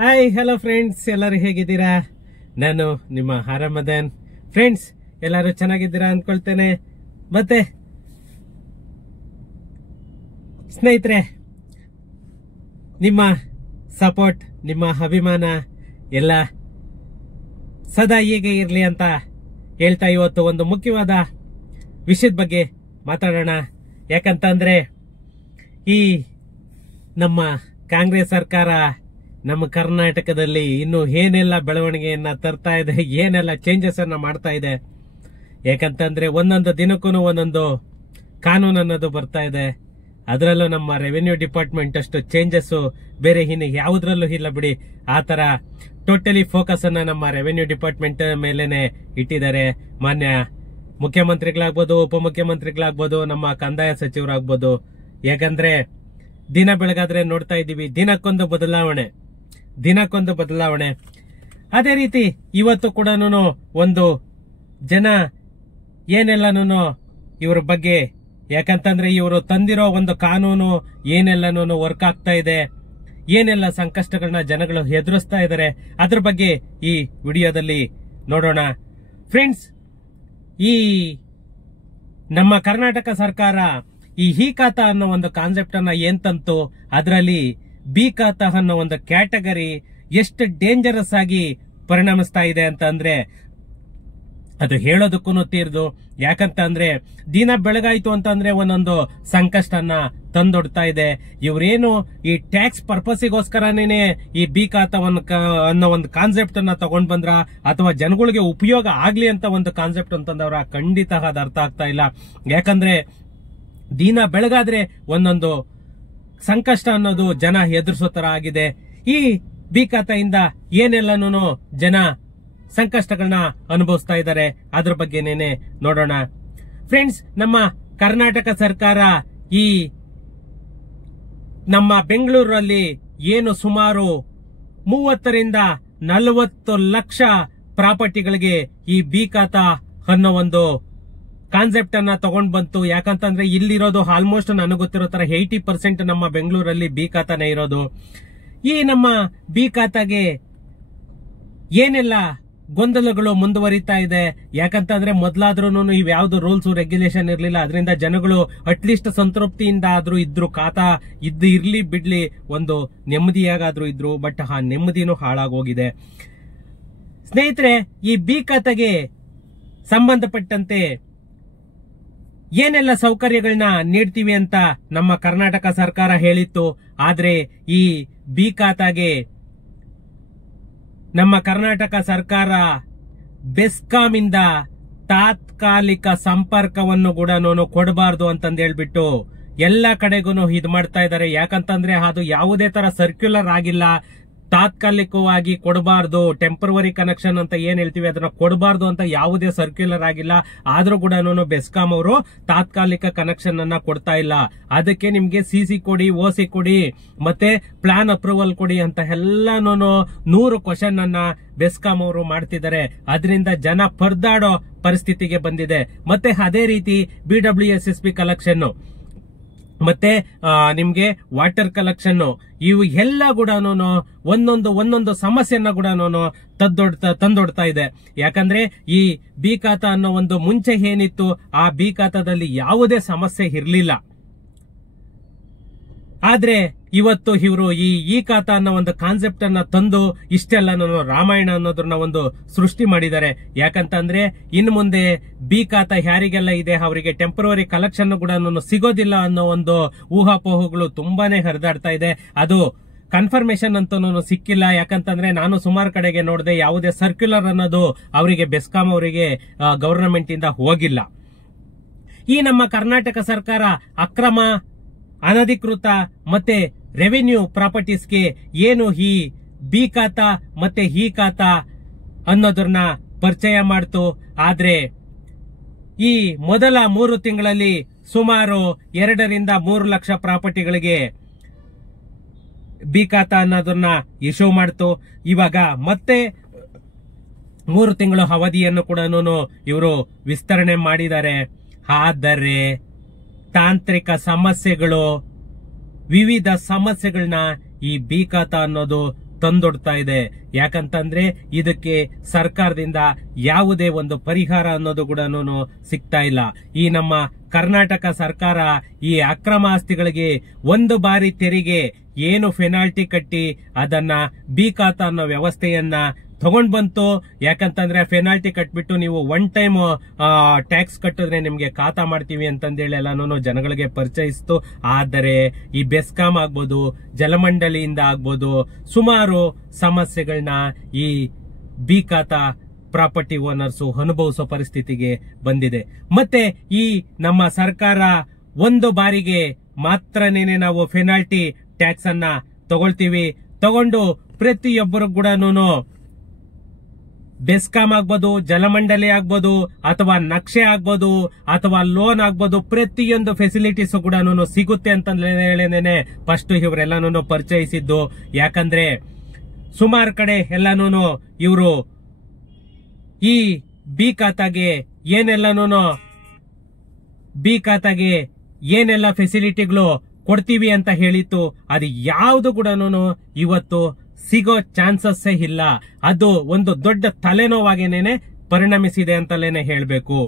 Hi hello friends, ಎಲ್ಲರೂ ಹೇಗಿದ್ದೀರಾ? ನಾನು ನಿಮ್ಮ ಆರಾಮದನ್. ಫ್ರೆಂಡ್ಸ್, ಎಲ್ಲರೂ ಚೆನ್ನಾಗಿದ್ದೀರಾ ಅಂದ್ಕೊಳ್ತೇನೆ. ಮತ್ತೆ ಸ್ನೇಹಿತರೆ, ನಿಮ್ಮ ಸಪೋರ್ಟ್, ನಿಮ್ಮ ಅಭಿಮಾನ ಎಲ್ಲ ಸದಾ ಹೀಗೆ ಇರಲಿ ಅಂತ ಹೇಳ್ತಾ ಇವತ್ತು ಒಂದು ಮುಖ್ಯವಾದ ವಿಷಯದ ಬಗ್ಗೆ ಮಾತಾಡೋಣ. ಯಾಕಂತಂದ್ರೆ ಈ ನಮ್ಮ ಕಾಂಗ್ರೆಸ್ ಸರ್ಕಾರ ನಮ್ಮ ಕರ್ನಾಟಕದಲ್ಲಿ ಇನ್ನು ಏನೆಲ್ಲ ಬೆಳವಣಿಗೆಯನ್ನ ತರ್ತಾ ಇದೆ, ಏನೆಲ್ಲ ಚೇಂಜಸ್ ಅನ್ನ ಮಾಡ್ತಾ ಇದೆ. ಯಾಕಂತಂದ್ರೆ ಒಂದೊಂದು ದಿನಕ್ಕೂ ಒಂದೊಂದು ಕಾನೂನು ಅನ್ನೋದು ಬರ್ತಾ ಇದೆ. ಅದರಲ್ಲೂ ನಮ್ಮ ರೆವೆನ್ಯೂ ಡಿಪಾರ್ಟ್ಮೆಂಟ್ ಅಷ್ಟು ಚೇಂಜಸ್ ಬೇರೆ ಇನ್ನು ಯಾವುದ್ರಲ್ಲೂ ಇಲ್ಲ ಬಿಡಿ. ಆ ತರ ಟೋಟಲಿ ಫೋಕಸ್ ಅನ್ನ ನಮ್ಮ ರೆವೆನ್ಯೂ ಡಿಪಾರ್ಟ್ಮೆಂಟ್ ಮೇಲೆನೆ ಇಟ್ಟಿದ್ದಾರೆ. ಮಾನ್ಯ ಮುಖ್ಯಮಂತ್ರಿಗಳಾಗ್ಬೋದು, ಉಪಮುಖ್ಯಮಂತ್ರಿಗಳಾಗ್ಬೋದು, ನಮ್ಮ ಕಂದಾಯ ಸಚಿವರಾಗ್ಬೋದು. ಯಾಕಂದ್ರೆ ದಿನ ಬೆಳಗಾದ್ರೆ ನೋಡ್ತಾ ಇದ್ದೀವಿ, ದಿನಕ್ಕೊಂದು ಬದಲಾವಣೆ. ಅದೇ ರೀತಿ ಇವತ್ತು ಕೂಡ ಒಂದು ಜನ ಏನೆಲ್ಲನೂ ಇವ್ರ ಬಗ್ಗೆ, ಯಾಕಂತಂದ್ರೆ ಇವರು ತಂದಿರೋ ಒಂದು ಕಾನೂನು ಏನೆಲ್ಲನೂ ವರ್ಕ್ ಆಗ್ತಾ ಇದೆ, ಏನೆಲ್ಲ ಸಂಕಷ್ಟಗಳನ್ನ ಜನಗಳು ಎದುರಿಸ್ತಾ ಇದ್ದಾರೆ, ಅದ್ರ ಬಗ್ಗೆ ಈ ವಿಡಿಯೋದಲ್ಲಿ ನೋಡೋಣ. ಫ್ರೆಂಡ್ಸ್, ಈ ನಮ್ಮ ಕರ್ನಾಟಕ ಸರ್ಕಾರ ಈ ಖಾತಾ ಅನ್ನೋ ಒಂದು ಕಾನ್ಸೆಪ್ಟ್ ಅನ್ನ ಏನ್ ತಂತು, ಅದರಲ್ಲಿ ಬಿ ಖಾತಾ ಅನ್ನೋ ಒಂದು ಕ್ಯಾಟಗರಿ ಎಷ್ಟು ಡೇಂಜರಸ್ ಆಗಿ ಪರಿಣಮಿಸ್ತಾ ಇದೆ ಅಂತ ಅಂದ್ರೆ ಅದು ಹೇಳೋದಕ್ಕೂ ತೀರ್ದು. ಯಾಕಂತಂದ್ರೆ ದಿನ ಬೆಳಗಾಯ್ತು ಅಂತಂದ್ರೆ ಒಂದೊಂದು ಸಂಕಷ್ಟನ ತಂದೊಡ್ತಾ ಇದೆ. ಇವ್ರೇನು ಈ ಟ್ಯಾಕ್ಸ್ ಪರ್ಪಸ್ಗೋಸ್ಕರನೇ ಈ ಬಿ ಖಾತಾವನ್ನ ಅನ್ನೋ ಒಂದು ಕಾನ್ಸೆಪ್ಟ್ ಅನ್ನ ತಗೊಂಡ್ ಬಂದ್ರ, ಅಥವಾ ಜನಗಳಿಗೆ ಉಪಯೋಗ ಆಗ್ಲಿ ಅಂತ ಒಂದು ಕಾನ್ಸೆಪ್ಟ್ ಅಂತಂದವ್ರ, ಖಂಡಿತ ಅದು ಅರ್ಥ ಆಗ್ತಾ ಇಲ್ಲ. ಯಾಕಂದ್ರೆ ದಿನ ಬೆಳಗಾದ್ರೆ ಒಂದೊಂದು ಸಂಕಷ್ಟ ಅನ್ನೋದು ಜನ ಎದುರಿಸೋ ತರ ಆಗಿದೆ. ಈ ಬಿ ಖಾತೆಯಿಂದ ಏನೆಲ್ಲನೂ ಜನ ಸಂಕಷ್ಟಗಳನ್ನ ಅನುಭವಿಸ್ತಾ ಇದ್ದಾರೆ, ಅದ್ರ ಬಗ್ಗೆನೇನೆ ನೋಡೋಣ. ಫ್ರೆಂಡ್ಸ್, ನಮ್ಮ ಕರ್ನಾಟಕ ಸರ್ಕಾರ ಈ ನಮ್ಮ ಬೆಂಗಳೂರಲ್ಲಿ ಏನು ಸುಮಾರು 30ರಿಂದ 40 ಲಕ್ಷ ಪ್ರಾಪರ್ಟಿಗಳಿಗೆ ಈ ಬಿ ಖಾತಾ ಅನ್ನೋ ಒಂದು ಕಾನ್ಸೆಪ್ಟ್ ಅನ್ನ ತಗೊಂಡ್ ಬಂತು. ಯಾಕಂತಂದ್ರೆ ಇಲ್ಲಿರೋದು ಆಲ್ಮೋಸ್ಟ್ ನನಗೆ ಗೊತ್ತಿರೋ ತರ 80% ನಮ್ಮ ಬೆಂಗಳೂರಲ್ಲಿ ಬಿ ಖಾತಾನೇ ಇರೋದು. ಈ ನಮ್ಮ ಬಿ ಖಾತಾಗೆ ಏನೆಲ್ಲ ಗೊಂದಲಗಳು ಮುಂದುವರಿತಾ ಇದೆ. ಯಾಕಂತಂದ್ರೆ ಮೊದಲಾದ್ರೂ ಇವ್ಯಾವ್ದು ರೂಲ್ಸ್ ರೆಗ್ಯುಲೇಷನ್ ಇರ್ಲಿಲ್ಲ. ಅದರಿಂದ ಜನಗಳು ಅಟ್ಲೀಸ್ಟ್ ಸಂತೃಪ್ತಿಯಿಂದ ಆದ್ರೂ ಇದ್ರು, ಖಾತಾ ಇರ್ಲಿ ಬಿಡ್ಲಿ ಒಂದು ನೆಮ್ಮದಿಯಾಗಾದ್ರೂ ಇದ್ರು. ಬಟ್ ಆ ನೆಮ್ಮದಿನೂ ಹಾಳಾಗೋಗಿದೆ. ಸ್ನೇಹಿತರೆ, ಈ ಬಿ ಖಾತೆಗೆ ಸಂಬಂಧಪಟ್ಟಂತೆ ಏನೆಲ್ಲ ಸೌಕರ್ಯಗಳನ್ನ ನೀಡ್ತೀವಿ ಅಂತ ನಮ್ಮ ಕರ್ನಾಟಕ ಸರ್ಕಾರ ಹೇಳಿತ್ತು. ಆದ್ರೆ ಈ ಬಿ ಖಾತಾಗೆ ನಮ್ಮ ಕರ್ನಾಟಕ ಸರ್ಕಾರ ಬೆಸ್ಕಾಂ ಇಂದ ತಾತ್ಕಾಲಿಕ ಸಂಪರ್ಕವನ್ನು ಕೂಡ ಕೊಡಬಾರ್ದು ಅಂತಂದು ಹೇಳ್ಬಿಟ್ಟು ಎಲ್ಲ ಕಡೆಗೂ ಇದು ಮಾಡ್ತಾ ಇದ್ದಾರೆ. ಯಾಕಂತಂದ್ರೆ ಅದು ಯಾವುದೇ ತರ ಸರ್ಕ್ಯುಲರ್ ಆಗಿಲ್ಲ. ತಾತ್ಕಾಲಿಕವಾಗಿ ಕೊಡಬಾರ್ದು, ಟೆಂಪರವರಿ ಕನೆಕ್ಷನ್ ಅಂತ ಏನ್ ಹೇಳ್ತೀವಿ ಅದನ್ನ ಕೊಡಬಾರ್ದು ಅಂತ ಯಾವುದೇ ಸರ್ಕ್ಯುಲರ್ ಆಗಿಲ್ಲ. ಆದ್ರೂ ಕೂಡ ಬೆಸ್ಕಾಂ ಅವರು ತಾತ್ಕಾಲಿಕ ಕನೆಕ್ಷನ್ ಅನ್ನ ಕೊಡ್ತಾ ಇಲ್ಲ. ಅದಕ್ಕೆ ನಿಮ್ಗೆ ಸಿಸಿ ಕೊಡಿ, ಓಸಿ ಕೊಡಿ, ಮತ್ತೆ ಪ್ಲಾನ್ ಅಪ್ರೂವಲ್ ಕೊಡಿ ಅಂತ ಎಲ್ಲಾನು 100 ಕ್ವಶನ್ ಅನ್ನ ಬೆಸ್ಕಾಂ ಅವರು ಮಾಡ್ತಿದ್ದಾರೆ. ಅದರಿಂದ ಜನ ಪರದಾಡೋ ಪರಿಸ್ಥಿತಿಗೆ ಬಂದಿದೆ. ಮತ್ತೆ ಅದೇ ರೀತಿ BWSSB ಕಲೆಕ್ಷನ್, ಮತ್ತೆ ನಿಮ್ಗೆ ವಾಟರ್ ಕಲೆಕ್ಷನ್, ಇವು ಎಲ್ಲ ಕೂಡ ಒಂದೊಂದು ಸಮಸ್ಯೆನ ಕೂಡ ತಂದೊಡ್ತಾ ಇದೆ. ಯಾಕಂದ್ರೆ ಈ ಬಿ ಖಾತಾ ಅನ್ನೋ ಒಂದು ಮುಂಚೆ ಏನಿತ್ತು, ಆ ಬಿ ಖಾತಾದಲ್ಲಿ ಯಾವುದೇ ಸಮಸ್ಯೆ ಇರ್ಲಿಲ್ಲ. ಆದ್ರೆ ಇವತ್ತು ಇವರು ಈ ಖಾತಾ ಅನ್ನೋ ಒಂದು ಕಾನ್ಸೆಪ್ಟ್ ಅನ್ನ ತಂದು ಇಷ್ಟೆಲ್ಲ ರಾಮಾಯಣ ಅನ್ನೋದನ್ನ ಒಂದು ಸೃಷ್ಟಿ ಮಾಡಿದ್ದಾರೆ. ಯಾಕಂತಂದ್ರೆ ಇನ್ನು ಮುಂದೆ ಬಿ ಖಾತಾ ಯಾರಿಗೆಲ್ಲ ಇದೆ ಅವರಿಗೆ ಟೆಂಪರವರಿ ಕಲೆಕ್ಷನ್ ಕೂಡ ಸಿಗೋದಿಲ್ಲ ಅನ್ನೋ ಒಂದು ಊಹಾಪೋಹಗಳು ತುಂಬಾನೇ ಹರಿದಾಡ್ತಾ ಇದೆ. ಅದು ಕನ್ಫರ್ಮೇಶನ್ ಅಂತನೂ ಸಿಕ್ಕಿಲ್ಲ. ಯಾಕಂತಂದ್ರೆ ನಾನು ಸುಮಾರು ಕಡೆಗೆ ನೋಡಿದೆ, ಯಾವುದೇ ಸರ್ಕ್ಯುಲರ್ ಅನ್ನೋದು ಅವರಿಗೆ ಬೆಸ್ಕಾಂ ಅವರಿಗೆ ಗವರ್ನಮೆಂಟ್ ಇಂದ ಹೋಗಿಲ್ಲ. ಈ ನಮ್ಮ ಕರ್ನಾಟಕ ಸರ್ಕಾರ ಅಕ್ರಮ, ಅನಧಿಕೃತ ಮತ್ತೆ ರೆವಿನ್ಯೂ ಪ್ರಾಪರ್ಟೀಸ್ಗೆ ಏನು ಈ ಬಿ ಖಾತಾ ಮತ್ತೆ ಈ ಖಾತಾ ಅನ್ನೋದನ್ನ ಪರಿಚಯ ಮಾಡ್ತು. ಆದ್ರೆ ಈ ಮೊದಲ 3 ತಿಂಗಳಲ್ಲಿ ಸುಮಾರು 2ರಿಂದ 3 ಲಕ್ಷ ಪ್ರಾಪರ್ಟಿಗಳಿಗೆ ಬಿ ಖಾತಾ ಅನ್ನೋದನ್ನ ಇಶ್ಯೂ ಮಾಡ್ತು. ಇವಾಗ ಮತ್ತೆ 3 ತಿಂಗಳ ಅವಧಿಯನ್ನು ಕೂಡ ಇವರು ವಿಸ್ತರಣೆ ಮಾಡಿದ್ದಾರೆ. ಆದರೆ ತಾಂತ್ರಿಕ ಸಮಸ್ಯೆಗಳು, ವಿವಿಧ ಸಮಸ್ಯೆಗಳನ್ನ ಈ ಬಿ ಖಾತಾ ಅನ್ನೋದು ತಂದೊಡ್ತಾ ಇದೆ. ಯಾಕಂತಂದ್ರೆ ಇದಕ್ಕೆ ಸರ್ಕಾರದಿಂದ ಯಾವುದೇ ಒಂದು ಪರಿಹಾರ ಅನ್ನೋದು ಕೂಡ ಸಿಗ್ತಾ ಇಲ್ಲ. ಈ ನಮ್ಮ ಕರ್ನಾಟಕ ಸರ್ಕಾರ ಈ ಅಕ್ರಮ ಆಸ್ತಿಗಳಿಗೆ ಒಂದು ಬಾರಿ ತೆರಿಗೆ ಏನು ಪೆನಾಲ್ಟಿ ಕಟ್ಟಿ ಅದನ್ನ ಬಿ ಖಾತಾ ಅನ್ನೋ ವ್ಯವಸ್ಥೆಯನ್ನ ತಗೊಂಡ್ ಬಂತು. ಯಾಕಂತಂದ್ರೆ ಪೆನಾಲ್ಟಿ ಕಟ್ಬಿಟ್ಟು ನೀವು ಒನ್ ಟೈಮ್ ಟ್ಯಾಕ್ಸ್ ಕಟ್ಟಿದ್ರೆ ನಿಮ್ಗೆ ಖಾತಾ ಮಾಡ್ತೀವಿ ಅಂತಂದೇಳಿ ಎಲ್ಲಾನು ಜನಗಳಿಗೆ ಪರಿಚಯಿಸ್ತು. ಆದರೆ ಈ ಬೆಸ್ಕಾಂ ಆಗ್ಬೋದು, ಜಲಮಂಡಳಿಯಿಂದ ಆಗ್ಬೋದು, ಸುಮಾರು ಸಮಸ್ಯೆಗಳನ್ನ ಈ ಬಿ ಖಾತಾ ಪ್ರಾಪರ್ಟಿ ಓನರ್ಸ್ ಅನುಭವಿಸೋ ಪರಿಸ್ಥಿತಿಗೆ ಬಂದಿದೆ. ಮತ್ತೆ ಈ ನಮ್ಮ ಸರ್ಕಾರ ಒಂದು ಬಾರಿಗೆ ಮಾತ್ರನೇ ನಾವು ಪೆನಾಲ್ಟಿ ಟ್ಯಾಕ್ಸ್ ಅನ್ನ ತಗೊಳ್ತೀವಿ. ತಗೊಂಡು ಪ್ರತಿಯೊಬ್ಬರು ಕೂಡ ಬೆಸ್ಕಾಂ ಆಗ್ಬೋದು, ಜಲಮಂಡಳಿ ಆಗ್ಬೋದು, ಅಥವಾ ನಕ್ಷೆ ಆಗ್ಬೋದು, ಅಥವಾ ಲೋನ್ ಆಗ್ಬೋದು, ಪ್ರತಿಯೊಂದು ಫೆಸಿಲಿಟೀಸ್ ಕೂಡ ಸಿಗುತ್ತೆ ಅಂತ ಹೇಳೇನೆ ಫಸ್ಟ್ ಇವರೆಲ್ಲಾನು ಪರಿಚಯಿಸಿದ್ದು. ಯಾಕಂದ್ರೆ ಸುಮಾರು ಕಡೆ ಎಲ್ಲಾನು ಇವರು ಈ ಬಿ ಖಾತಾಗೆ ಏನೆಲ್ಲ ಫೆಸಿಲಿಟಿಗಳು ಕೊಡ್ತೀವಿ ಅಂತ ಹೇಳಿತ್ತು, ಅದು ಯಾವುದು ಕೂಡ ಇವತ್ತು ಸಿಗೋ ಚಾನ್ಸಸ್ ಇಲ್ಲ. ಅದು ಒಂದು ದೊಡ್ಡ ತಲೆನೋವಾಗೇನೆ ಪರಿಣಮಿಸಿದೆ ಅಂತಲೇನೆ ಹೇಳಬೇಕು.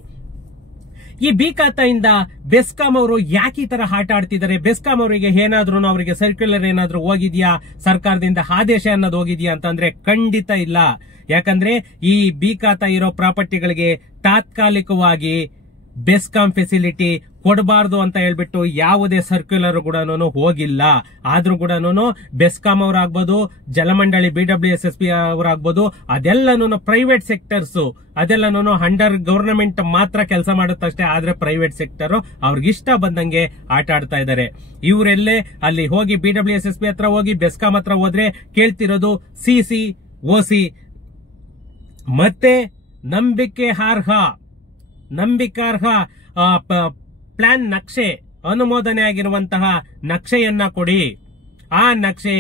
ಈ ಬಿ ಖಾತಾಯಿಂದ ಬೆಸ್ಕಾಂ ಅವರು ಯಾಕೆ ಈ ತರ ಆಟ ಆಡ್ತಿದ್ದಾರೆ? ಬೆಸ್ಕಾಂ ಅವರಿಗೆ ಏನಾದ್ರೂ ಅವರಿಗೆ ಸರ್ಕ್ಯುಲರ್ ಏನಾದ್ರೂ ಹೋಗಿದ್ಯಾ, ಸರ್ಕಾರದಿಂದ ಆದೇಶ ಅನ್ನೋದು ಹೋಗಿದ್ಯಾ ಅಂತಂದ್ರೆ ಖಂಡಿತ ಇಲ್ಲ. ಯಾಕಂದ್ರೆ ಈ ಬಿ ಖಾತಾ ಇರೋ ಪ್ರಾಪರ್ಟಿಗಳಿಗೆ ತಾತ್ಕಾಲಿಕವಾಗಿ ಬೆಸ್ಕಾಂ ಫೆಸಿಲಿಟಿ ಕೊಡಬಾರ್ದು ಅಂತ ಹೇಳ್ಬಿಟ್ಟು ಯಾವುದೇ ಸರ್ಕ್ಯುಲರ್ ಕೂಡ ಹೋಗಿಲ್ಲ. ಆದ್ರೂ ಕೂಡ ಬೆಸ್ಕಾಂ ಅವರಾಗ್ಬೋದು, ಜಲಮಂಡಳಿ BWSSB ಅವರಾಗ್ಬೋದು, ಅದೆಲ್ಲನೂ ಪ್ರೈವೇಟ್ ಸೆಕ್ಟರ್ಸ್, ಅದೆಲ್ಲನೂ ಅಂಡರ್ ಗವರ್ನಮೆಂಟ್ ಮಾತ್ರ ಕೆಲಸ ಮಾಡುತ್ತಷ್ಟೇ. ಆದ್ರೆ ಪ್ರೈವೇಟ್ ಸೆಕ್ಟರ್ ಅವ್ರಿಗಿಷ್ಟ ಬಂದಂಗೆ ಆಟ ಆಡ್ತಾ ಇದ್ದಾರೆ. ಇವರೆಲ್ಲೇ ಅಲ್ಲಿ ಹೋಗಿ BWSSB ಹತ್ರ ಹೋಗಿ ಬೆಸ್ಕಾಂ ಹತ್ರ ಹೋದ್ರೆ ಕೇಳ್ತಿರೋದು CC OC ಮತ್ತೆ ನಂಬಿಕಾರ್ಹ ಪ್ಲಾನ್ ನಕ್ಷೆ, ಅನುಮೋದನೆ ಆಗಿರುವಂತಹ ನಕ್ಷೆಯನ್ನ ಕೊಡಿ. ಆ ನಕ್ಷೆ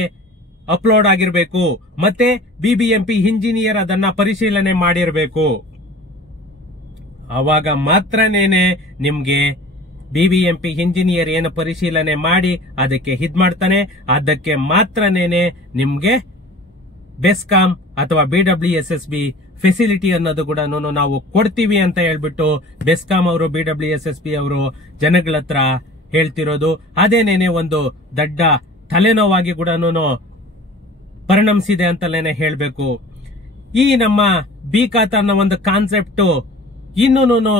ಅಪ್ಲೋಡ್ ಆಗಿರಬೇಕು. ಮತ್ತೆ BBMP ಇಂಜಿನಿಯರ್ ಅದನ್ನ ಪರಿಶೀಲನೆ ಮಾಡಿರಬೇಕು. ಅವಾಗ ಮಾತ್ರನೇನೆ ನಿಮ್ಗೆ BBMP ಇಂಜಿನಿಯರ್ ಏನು ಪರಿಶೀಲನೆ ಮಾಡಿ ಅದಕ್ಕೆ ಹಿದ್ ಮಾಡ್ತಾನೆ, ಅದಕ್ಕೆ ಮಾತ್ರನೇನೆ ನಿಮ್ಗೆ ಬೆಸ್ಕಾಂ ಅಥವಾ BWSSB ಫೆಸಿಲಿಟಿ ಅನ್ನೋದು ಕೂಡ ನಾವು ಕೊಡ್ತೀವಿ ಅಂತ ಹೇಳ್ಬಿಟ್ಟು ಬೆಸ್ಕಾಂ ಅವರು BWSSB ಅವರು ಜನಗಳ ಹತ್ರ ಹೇಳ್ತಿರೋದು. ಅದೇನೇನೆ ಒಂದು ದೊಡ್ಡ ತಲೆನೋವಾಗಿ ಕೂಡ ಪರಿಣಮಿಸಿದೆ ಅಂತಲೇನೆ ಹೇಳ್ಬೇಕು. ಈ ನಮ್ಮ ಬಿ ಖಾತಾ ಅನ್ನೋ ಒಂದು ಕಾನ್ಸೆಪ್ಟ್ ಇನ್ನೂ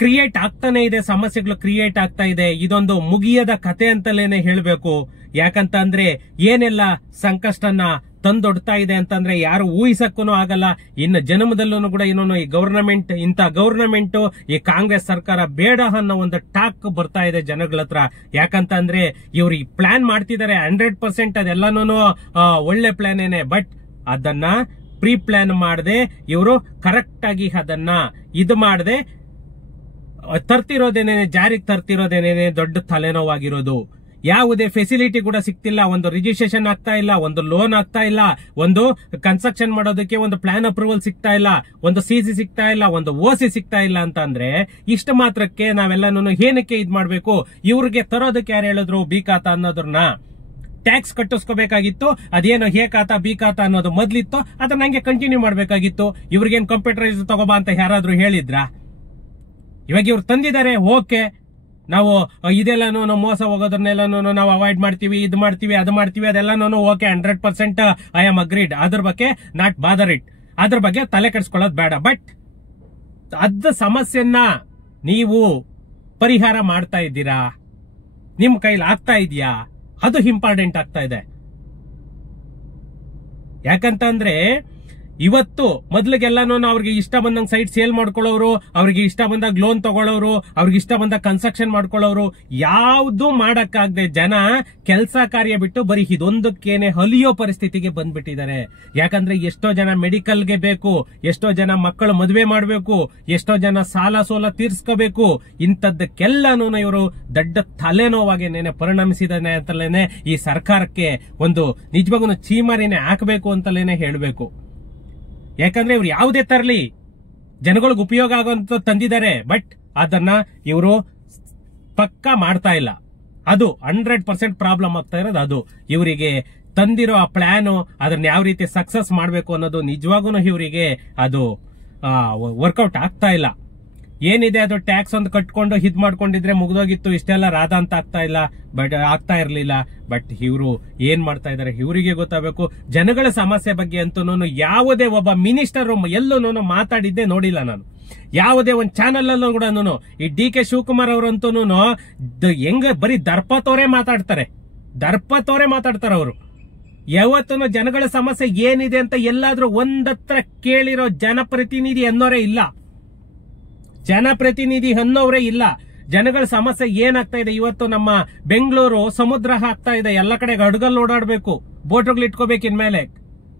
ಕ್ರಿಯೇಟ್ ಆಗ್ತಾನೆ ಇದೆ, ಸಮಸ್ಯೆಗಳು ಕ್ರಿಯೇಟ್ ಆಗ್ತಾ ಇದೆ. ಇದೊಂದು ಮುಗಿಯದ ಕತೆ ಅಂತಲೇನೆ ಹೇಳ್ಬೇಕು. ಯಾಕಂತ ಅಂದ್ರೆ ಏನೆಲ್ಲ ಸಂಕಷ್ಟನ ತಂದೊಡ್ತಾ ಇದೆ ಅಂತಂದ್ರೆ ಯಾರು ಊಹಿಸಕ್ಕೂ ಆಗಲ್ಲ. ಇನ್ನು ಜನ್ಮದಲ್ಲೂ ಕೂಡ ಇನ್ನೊಂದು ಈ ಗವರ್ನಮೆಂಟ್, ಇಂಥ ಗವರ್ನಮೆಂಟ್, ಈ ಕಾಂಗ್ರೆಸ್ ಸರ್ಕಾರ ಬೇಡ ಅನ್ನೋ ಒಂದು ಟಾಕ್ ಬರ್ತಾ ಇದೆ ಜನಗಳ ಹತ್ರ. ಯಾಕಂತ ಅಂದ್ರೆ ಇವ್ರು ಈ ಪ್ಲಾನ್ ಮಾಡ್ತಿದ್ದಾರೆ 100%, ಅದೆಲ್ಲಾನು ಒಳ್ಳೆ ಪ್ಲಾನ್ ಏನೇ. ಬಟ್ ಅದನ್ನ ಪ್ರೀ ಪ್ಲಾನ್ ಮಾಡದೆ ಇವರು ಕರೆಕ್ಟ್ ಆಗಿ ಅದನ್ನ ಇದು ಮಾಡದೆ ಜಾರಿಗೆ ತರ್ತಿರೋದೇನೇನೆ ದೊಡ್ಡ ತಲೆನೋವಾಗಿರೋದು. ಯಾವುದೇ ಫೆಸಿಲಿಟಿ ಕೂಡ ಸಿಗ್ತಿಲ್ಲ. ಒಂದು ರಿಜಿಸ್ಟ್ರೇಷನ್ ಆಗ್ತಾ ಇಲ್ಲ, ಒಂದು ಲೋನ್ ಆಗ್ತಾ ಇಲ್ಲ, ಒಂದು ಕನ್ಸ್ಟ್ರಕ್ಷನ್ ಮಾಡೋದಕ್ಕೆ ಒಂದು ಪ್ಲಾನ್ ಅಪ್ರೂವಲ್ ಸಿಗ್ತಾ ಇಲ್ಲ, ಒಂದು CC ಸಿಗ್ತಾ ಇಲ್ಲ, ಒಂದು OC ಸಿಗ್ತಾ ಇಲ್ಲ ಅಂತ ಅಂದ್ರೆ ಇಷ್ಟ ಮಾತ್ರಕ್ಕೆ ನಾವೆಲ್ಲಾನು ಏನಕ್ಕೆ ಇದ್ ಮಾಡ್ಬೇಕು? ಇವ್ರಿಗೆ ತರೋದಕ್ಕೆ ಯಾರು ಹೇಳಿದ್ರು ಬಿ ಖಾತಾ ಅನ್ನೋದ್ರನ್ನ? ಟ್ಯಾಕ್ಸ್ ಕಟ್ಟಿಸ್ಕೋಬೇಕಾಗಿತ್ತು. ಅದೇನೋ ಎ ಖಾತಾ ಬಿ ಖಾತಾ ಅನ್ನೋದು ಮೊದ್ಲಿತ್ತು, ಅದನ್ನ ಹಂಗೆ ಕಂಟಿನ್ಯೂ ಮಾಡ್ಬೇಕಾಗಿತ್ತು. ಇವ್ರಿಗೇನ್ ಕಂಪ್ಯೂಟರೈಸ್ ತಗೋಬಾ ಅಂತ ಯಾರಾದ್ರೂ ಹೇಳಿದ್ರಾ? ಇವಾಗ ಇವ್ರು ತಂದಿದ್ದಾರೆ, ಓಕೆ, ನಾವು ಇದೆಲ್ಲಾನು ಮೋಸ ಹೋಗೋದ್ರನ್ನೆಲ್ಲಾನು ನಾವು ಅವಾಯ್ಡ್ ಮಾಡ್ತೀವಿ, ಇದು ಮಾಡ್ತೀವಿ, ಅದು ಮಾಡ್ತೀವಿ, ಅದೆಲ್ಲಾನು ಓಕೆ, 100% ಐ ಆಮ್ ಅಗ್ರೀಡ್. ಅದ್ರ ಬಗ್ಗೆ ನಾಟ್ ಬಾದರ್ ಇಟ್, ಅದ್ರ ಬಗ್ಗೆ ತಲೆ ಕೆಡಿಸ್ಕೊಳ್ಳೋದು ಬೇಡ. ಬಟ್ ಅದ ಸಮಸ್ಯೆನ ನೀವು ಪರಿಹಾರ ಮಾಡ್ತಾ ಇದ್ದೀರಾ? ನಿಮ್ ಕೈಲಿ ಆಗ್ತಾ ಇದೆಯಾ? ಅದು ಇಂಪಾರ್ಟೆಂಟ್ ಆಗ್ತಾ ಇದೆ. ಯಾಕಂತಂದ್ರೆ ಇವತ್ತು ಮೊದ್ಲಿಗೆಲ್ಲಾನು ಅವ್ರಿಗೆ ಇಷ್ಟ ಬಂದಂಗ್ ಸೈಟ್ ಸೇಲ್ ಮಾಡ್ಕೊಳ್ಳೋರು, ಅವ್ರಿಗೆ ಇಷ್ಟ ಬಂದಾಗ ಲೋನ್ ತಗೊಳ್ಳೋರು, ಅವ್ರಿಗೆ ಇಷ್ಟ ಬಂದಾಗ ಕನ್ಸ್ಟ್ರಕ್ಷನ್ ಮಾಡ್ಕೊಳ್ಳೋರು, ಯಾವ್ದು ಮಾಡಕ್ಕಾಗದೆ ಜನ ಕೆಲಸ ಕಾರ್ಯ ಬಿಟ್ಟು ಬರೀ ಇದೊಂದಕ್ಕೇನೆ ಹಲಿಯೋ ಪರಿಸ್ಥಿತಿಗೆ ಬಂದ್ಬಿಟ್ಟಿದ್ದಾರೆ. ಯಾಕಂದ್ರೆ ಎಷ್ಟೋ ಜನ ಮೆಡಿಕಲ್ಗೆ ಬೇಕು, ಎಷ್ಟೋ ಜನ ಮಕ್ಕಳು ಮದುವೆ ಮಾಡಬೇಕು, ಎಷ್ಟೋ ಜನ ಸಾಲ ಸೋಲ ತೀರ್ಸ್ಕೋಬೇಕು. ಇಂಥದ್ದಕ್ಕೆಲ್ಲಾನು ಇವರು ದೊಡ್ಡ ತಲೆನೋವಾಗೇನೆ ಪರಿಣಮಿಸಿದಾನೆ ಅಂತಲೇನೆ ಈ ಸರ್ಕಾರಕ್ಕೆ ಒಂದು ನಿಜವಾಗೂ ಚೀಮಾರಿನೇ ಹಾಕಬೇಕು ಅಂತಲೇನೆ ಹೇಳಬೇಕು. ಯಾಕಂದ್ರೆ ಇವ್ರು ಯಾವುದೇ ತರಲಿ ಜನಗಳಿಗೆ ಉಪಯೋಗ ಆಗುವಂತ ತಂದಿದ್ದಾರೆ, ಬಟ್ ಅದನ್ನ ಇವರು ಪಕ್ಕಾ ಮಾಡ್ತಾ ಇಲ್ಲ. ಅದು 100% ಪ್ರಾಬ್ಲಮ್ ಆಗ್ತಾ ಇರೋದು ಅದು. ಇವರಿಗೆ ತಂದಿರೋ ಆ ಪ್ಲಾನು ಅದನ್ನ ಯಾವ ರೀತಿ ಸಕ್ಸಸ್ ಮಾಡಬೇಕು ಅನ್ನೋದು ನಿಜವಾಗೂ ಇವರಿಗೆ ಅದು ವರ್ಕೌಟ್ ಆಗ್ತಾ ಇಲ್ಲ. ಏನಿದೆ ಅದು ಟ್ಯಾಕ್ಸ್ ಒಂದು ಕಟ್ಕೊಂಡು ಹಿದ್ ಮಾಡ್ಕೊಂಡಿದ್ರೆ ಮುಗ್ದೋಗಿತ್ತು, ಇಷ್ಟೆಲ್ಲ ರಾಧ ಅಂತ ಆಗ್ತಾ ಇರ್ಲಿಲ್ಲ. ಬಟ್ ಇವರು ಏನ್ ಮಾಡ್ತಾ ಇದಾರೆ ಇವರಿಗೆ ಗೊತ್ತಾಗಬೇಕು. ಜನಗಳ ಸಮಸ್ಯೆ ಬಗ್ಗೆ ಅಂತೂ ಯಾವುದೇ ಒಬ್ಬ ಮಿನಿಸ್ಟರ್ ಎಲ್ಲೂ ಮಾತಾಡಿದ್ದೆ ನೋಡಿಲ್ಲ ನಾನು. ಯಾವುದೇ ಒಂದು ಚಾನೆಲ್ ಅಲ್ಲೂ ಕೂಡ ಈ ಡಿ.ಕೆ. ಶಿವಕುಮಾರ್ ಅವರಂತೂ ಹೆಂಗ ಬರೀ ದರ್ಪತೋರೇ ಮಾತಾಡ್ತಾರೆ ಅವರು. ಯಾವತ್ತೂ ಜನಗಳ ಸಮಸ್ಯೆ ಏನಿದೆ ಅಂತ ಎಲ್ಲಾದ್ರೂ ಒಂದತ್ರ ಕೇಳಿರೋ ಜನಪ್ರತಿನಿಧಿ ಅನ್ನೋರೇ ಇಲ್ಲ. ಜನಗಳ ಸಮಸ್ಯೆ ಏನಾಗ್ತಾ ಇದೆ ಇವತ್ತು ನಮ್ಮ ಬೆಂಗಳೂರು ಸಮುದ್ರ ಆಗ್ತಾ ಇದೆ. ಎಲ್ಲ ಕಡೆ ಹಡಗಲ್ಲಿ ಓಡಾಡ್ಬೇಕು, ಬೋಟ್ಗಳು ಇಟ್ಕೋಬೇಕು ಇನ್ಮೇಲೆ,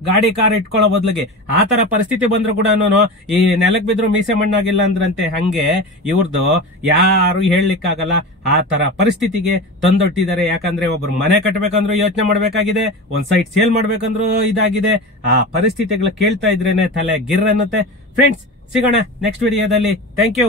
ಗಾಡಿ ಕಾರ್ ಇಟ್ಕೊಳ್ಳೋ ಬದಲಿಗೆ. ಆ ತರ ಪರಿಸ್ಥಿತಿ ಬಂದ್ರು ಕೂಡ ಈ ನೆಲಕ್ ಬಿದ್ರು ಮೀಸೆ ಮಣ್ಣಾಗಿಲ್ಲ ಅಂದ್ರಂತೆ, ಹಂಗೆ ಇವ್ರದ್ದು ಯಾರು ಹೇಳಲಿಕ್ಕಾಗಲ್ಲ. ಆ ತರ ಪರಿಸ್ಥಿತಿಗೆ ತಂದೊಟ್ಟಿದ್ದಾರೆ. ಯಾಕಂದ್ರೆ ಒಬ್ರು ಮನೆ ಕಟ್ಟಬೇಕಂದ್ರೂ ಯೋಚನೆ ಮಾಡ್ಬೇಕಾಗಿದೆ, ಒಂದ್ ಸೈಟ್ ಸೇಲ್ ಮಾಡ್ಬೇಕಂದ್ರೂ ಇದಾಗಿದೆ. ಆ ಪರಿಸ್ಥಿತಿಗಳು ಕೇಳ್ತಾ ಇದ್ರೇನೆ ತಲೆ ಗಿರ್ ಅನ್ನುತ್ತೆ. ಫ್ರೆಂಡ್ಸ್, ಸಿಗೋಣ ನೆಕ್ಸ್ಟ್ ವಿಡಿಯೋದಲ್ಲಿ. Thank you.